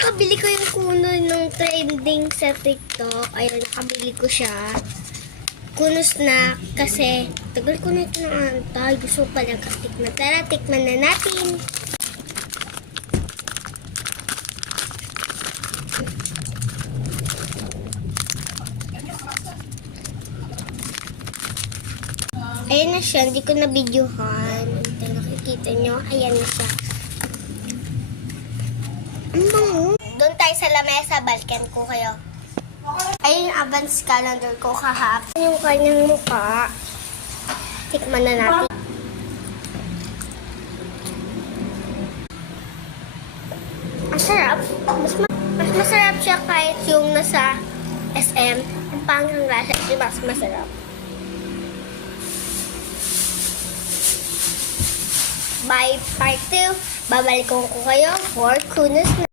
kakabili ko yung kuno nung trending sa TikTok. Ayun, nakabili ko siya. Kuno snack kasi tagal ko na ito naantay. Gusto ko palang katikman. Tara, tikman na natin. Ayan na siya, hindi ko na videohan. Ito, nakikita nyo, ayan na siya. Doon tayo sa lamesa, balkan ko kayo. Ayun yung advance calendar ko kahapon. Yung kanyang mukha. Tikman na natin. Ang sarap. Mas masarap siya kahit yung nasa SM. Ang pangang lasa, mas masarap. By part 2, babalik ko kayo for Kunos na.